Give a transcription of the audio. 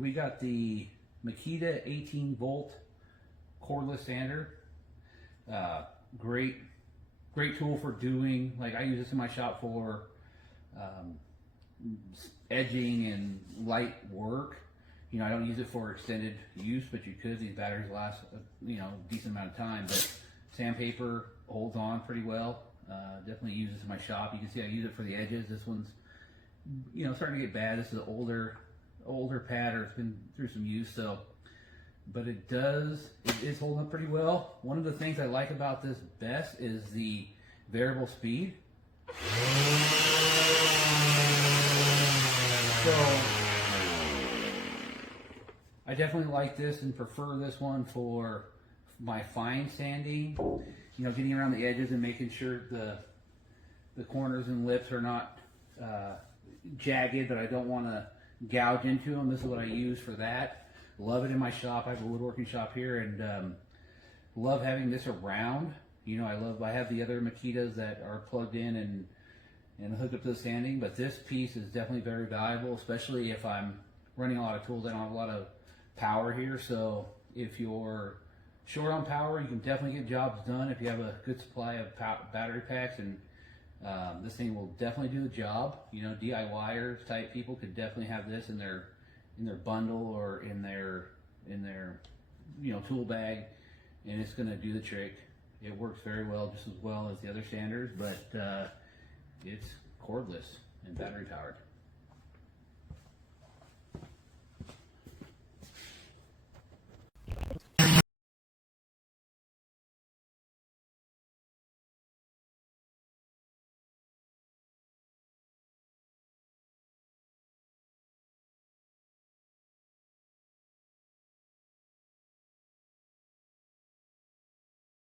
We got the Makita 18V cordless sander. Great tool for doing, like I use this in my shop for edging and light work. You know, I don't use it for extended use, but you could. These batteries last, a decent amount of time. But sandpaper holds on pretty well. Definitely use this in my shop. You can see I use it for the edges. This one's, starting to get bad. This is an older pad, or it's been through some use. So, but it is holding up pretty well. One of the things I like about this best is the variable speed. So I definitely like this and prefer this one for my fine sanding, getting around the edges and making sure the corners and lips are not jagged, but I don't want to gouge into them. This is what I use for that. Love it in my shop. I have a woodworking shop here, and love having this around. I have the other Makitas that are plugged in and hooked up to the sanding, but this piece is definitely very valuable, especially if I'm running a lot of tools. I don't have a lot of power here, so if you're short on power, you can definitely get jobs done if you have a good supply of battery packs, and this thing will definitely do the job. DIYers type people could definitely have this in their bundle or in their tool bag, and it's going to do the trick. It works very well, just as well as the other sanders, but it's cordless and battery powered.